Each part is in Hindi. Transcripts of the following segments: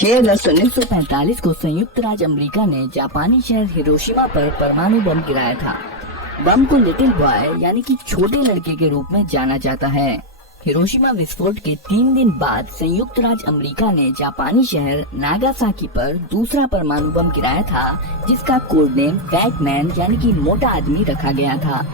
6 अगस्त 1945 को संयुक्त राज्य अमेरिका ने जापानी शहर हिरोशिमा पर परमाणु बम गिराया था। बम को लिटिल बॉय यानी कि छोटे लड़के के रूप में जाना जाता है। हिरोशिमा विस्फोट के 3 दिन बाद संयुक्त राज्य अमेरिका ने जापानी शहर नागासाकी पर दूसरा परमाणु बम गिराया था, जिसका कोड नेम फैट मैन यानी कि मोटा आदमी रखा गया था।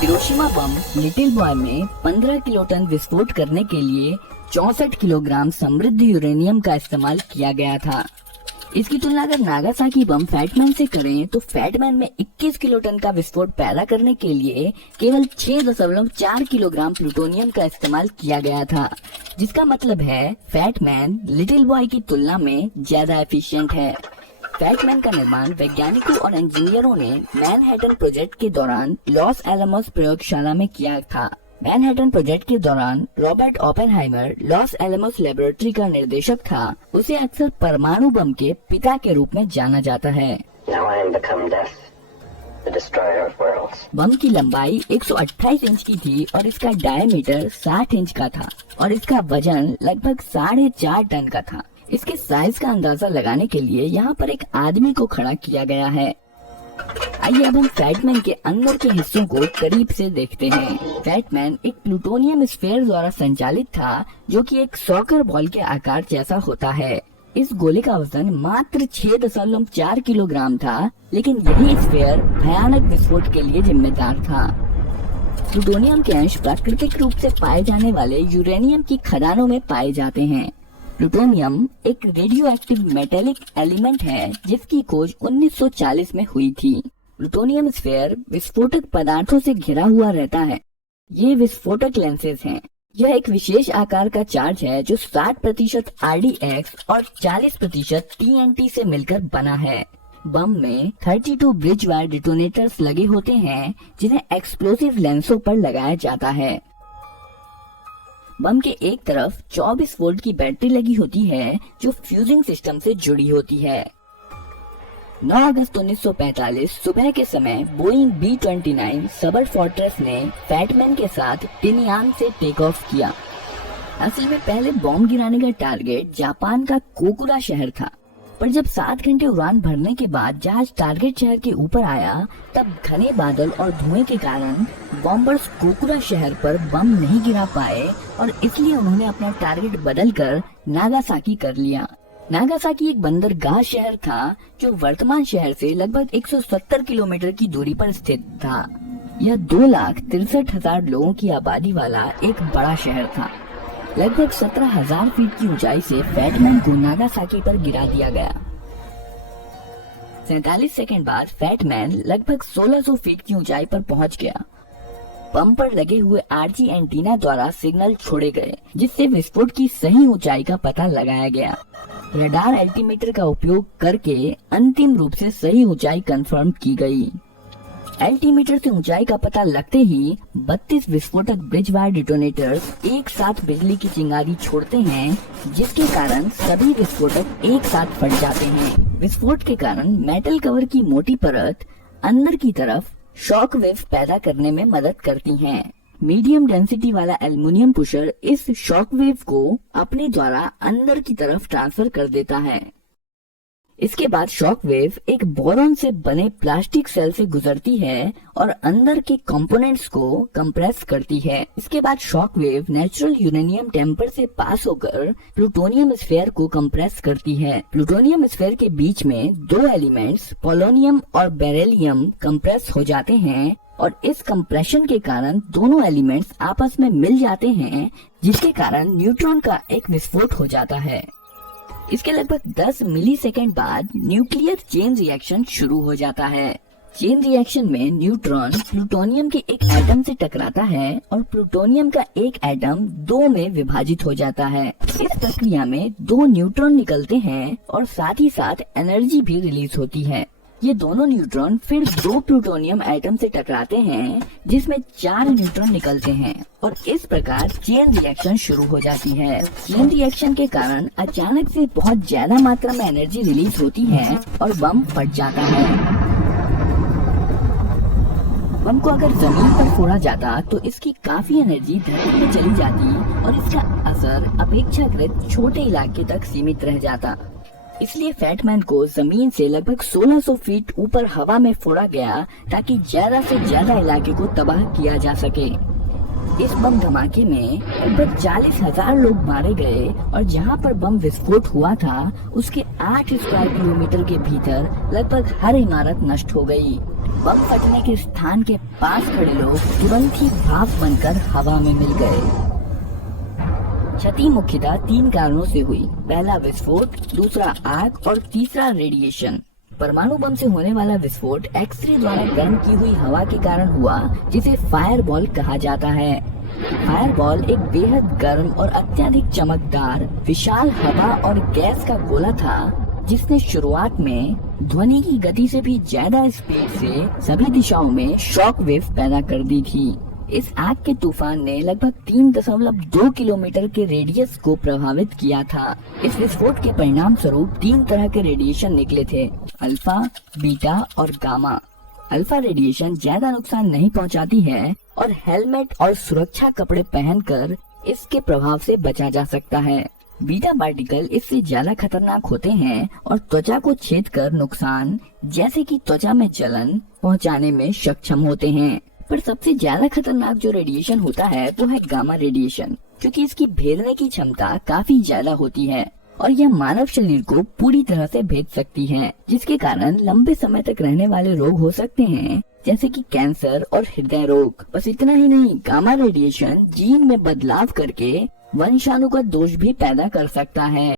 हिरोशिमा बम लिटिल बॉय में 15 किलोटन विस्फोट करने के लिए 64 किलोग्राम समृद्ध यूरेनियम का इस्तेमाल किया गया था। इसकी तुलना अगर नागासाकी बम फैटमैन से करें तो फैटमैन में 21 किलोटन का विस्फोट पैदा करने के लिए केवल 6.4 किलोग्राम प्लूटोनियम का इस्तेमाल किया गया था, जिसका मतलब है फैटमैन लिटिल बॉय की तुलना में ज्यादा एफिशिएंट है। फैटमैन का निर्माण वैज्ञानिकों और इंजीनियरों ने मैनहट्टन प्रोजेक्ट के दौरान लॉस एलमोस प्रयोगशाला में किया था। मैनहट्टन प्रोजेक्ट के दौरान Robert Oppenheimer loss Alamos laboratory का निर्देशक था। उसे अक्सर परमाणु बम के पिता के रूप में जाना जाता है। बम की लंबाई 128 इंच की थी और इसका डायमीटर 60 इंच का था और इसका वजन लगभग 4.5 टन का था। इसके साइज का अंदाजा लगाने के लिए यहाँ पर एक आदमी को खड़ा किया गया है। आइए अब हम फैटमैन के अंदर के हिस्सों को करीब से देखते हैं। फैटमैन एक प्लूटोनियम स्फीयर द्वारा संचालित था, जो कि एक सॉकर बॉल के आकार जैसा होता है। इस गोले का वजन मात्र 6.4 किलोग्राम था, लेकिन यही स्फीयर भयानक विस्फोट के लिए जिम्मेदार था। प्लूटोनियम के अंश प्राकृतिक रूप से पाए जाने वाले यूरेनियम की खदानों में पाए जाते हैं। प्लूटोनियम एक रेडियो एक्टिव मेटेलिक एलिमेंट है, जिसकी खोज 1940 में हुई थी। प्लूटोनियम स्फीयर विस्फोटक पदार्थों से घिरा हुआ रहता है। ये विस्फोटक लेंसेज हैं। यह एक विशेष आकार का चार्ज है जो 60% RDX और 40% TNT से मिलकर बना है। बम में 32 ब्रिज वायर डिटोनेटर्स लगे होते हैं, जिन्हें एक्सप्लोसिव लेंसों पर लगाया जाता है। बम के एक तरफ 24 वोल्ट की बैटरी लगी होती है, जो फ्यूजिंग सिस्टम से जुड़ी होती है। 9 अगस्त 1945 सुबह के समय बोइंग B-29 सबर फोर्ट्रेस ने फैटमैन के साथ टिनयान से टेक ऑफ किया। असल में पहले बॉम्ब गिराने का टारगेट जापान का कोकुरा शहर था, पर जब 7 घंटे उड़ान भरने के बाद जहाज टारगेट शहर के ऊपर आया, तब घने बादल और धुएं के कारण बॉम्बर्स कोकुरा शहर पर बम नहीं गिरा पाए और इसलिए उन्होंने अपना टारगेट बदलकर नागासाकी कर लिया। नागासाकी एक बंदरगाह शहर था, जो वर्तमान शहर से लगभग 170 किलोमीटर की दूरी पर स्थित था। यह 2,63,000 लोगों की आबादी वाला एक बड़ा शहर था। लगभग 17,000 फीट की ऊंचाई से फैटमैन को नागासाकी पर गिरा दिया गया। 47 सेकंड बाद फैटमैन लगभग 1600 फीट की ऊंचाई पर पहुंच गया। बम पर लगे हुए RG एंटीना द्वारा सिग्नल छोड़े गए, जिससे विस्फोट की सही ऊंचाई का पता लगाया गया। रडार एल्टीमीटर का उपयोग करके अंतिम रूप से सही ऊंचाई कंफर्म की गई। एल्टीमीटर से ऊंचाई का पता लगते ही 32 विस्फोटक ब्रिज वायर डिटोनेटर्स एक साथ बिजली की चिंगारी छोड़ते हैं, जिसके कारण सभी विस्फोटक एक साथ फट जाते हैं। विस्फोट के कारण मेटल कवर की मोटी परत अंदर की तरफ शॉक वेव पैदा करने में मदद करती हैं। मीडियम डेंसिटी वाला एल्युमिनियम पुशर इस शॉक वेव को अपने द्वारा अंदर की तरफ ट्रांसफर कर देता है। इसके बाद शॉक वेव एक बोरॉन से बने प्लास्टिक सेल से गुजरती है और अंदर के कंपोनेंट्स को कंप्रेस करती है। इसके बाद shock wave natural uranium tamper से पास होकर प्लूटोनियम स्फीयर को कंप्रेस करती है। प्लूटोनियम स्फीयर के बीच में 2 एलिमेंट्स पोलोनियम और बेरिलियम कंप्रेस हो जाते हैं और इस कंप्रेशन के कारण दोनों एलिमेंट्स आपस में मिल जाते हैं, जिसके कारण न्यूट्रॉन का एक विस्फोट हो जाता है। इसके लगभग 10 मिलीसेकंड बाद न्यूक्लियर चेन रिएक्शन शुरू हो जाता है। चेन रिएक्शन में न्यूट्रॉन प्लूटोनियम के एक एटम से टकराता है और प्लूटोनियम का एक एटम 2 में विभाजित हो जाता है। इस प्रक्रिया में 2 न्यूट्रॉन निकलते हैं और साथ ही साथ एनर्जी भी रिलीज होती है। ये दोनों न्यूट्रॉन फिर 2 प्लूटोनियम एटम से टकराते हैं, जिसमें 4 न्यूट्रॉन निकलते हैं और इस प्रकार चेन रिएक्शन शुरू हो जाती है। चेन रिएक्शन के कारण अचानक से बहुत ज्यादा मात्रा में एनर्जी रिलीज होती है और बम फट जाता है। बम को अगर जमीन पर फोड़ा जाता तो इसकी काफी एनर्जी धरती में चली जाती और इसका असर अपेक्षाकृत छोटे इलाके तक सीमित रह जाता। इसलिए फैटमैन को जमीन से लगभग 1600 फीट ऊपर हवा में फोड़ा गया ताकि ज्यादा से ज्यादा इलाके को तबाह किया जा सके। इस बम धमाके में लगभग 40,000 लोग मारे गए और जहां पर बम विस्फोट हुआ था उसके 8 स्क्वायर किलोमीटर के भीतर लगभग हर इमारत नष्ट हो गई। बम फटने के स्थान के पास खड़े लोग तुरंत ही भाप बनकर हवा में मिल गए। क्षति मुख्यतः 3 कारणों से हुई। पहला विस्फोट, दूसरा आग और तीसरा रेडिएशन। परमाणु बम से होने वाला विस्फोट एक्सरे द्वारा गर्म की हुई हवा के कारण हुआ, जिसे फायरबॉल कहा जाता है। फायरबॉल एक बेहद गर्म और अत्यधिक चमकदार विशाल हवा और गैस का गोला था जिसने शुरुआत में ध्वनि की गति से भी ज्यादा स्पीड से सभी दिशाओं में शॉक वेव पैदा कर दी थी। इस आग के तूफान ने लगभग 3.2 किलोमीटर के रेडियस को प्रभावित किया था। इस विस्फोट के परिणाम स्वरूप 3 तरह के रेडिएशन निकले थे, अल्फा, बीटा और गामा। अल्फा रेडिएशन ज्यादा नुकसान नहीं पहुंचाती है और हेलमेट और सुरक्षा कपड़े पहनकर इसके प्रभाव से बचा जा सकता है। बीटा पार्टिकल इससे ज्यादा खतरनाक होते हैं और त्वचा को छेद कर नुकसान जैसे कि त्वचा में जलन पहुंचाने में सक्षम होते हैं। पर सबसे ज्यादा खतरनाक जो रेडिएशन होता है वो है गामा रेडिएशन, क्योंकि इसकी भेदने की क्षमता काफी ज्यादा होती है और यह मानव शरीर को पूरी तरह से भेद सकती है, जिसके कारण लंबे समय तक रहने वाले रोग हो सकते हैं जैसे कि कैंसर और हृदय रोग। बस इतना ही नहीं, गामा रेडिएशन जीन में बदलाव करके वंशाणु का दोष भी पैदा कर सकता है।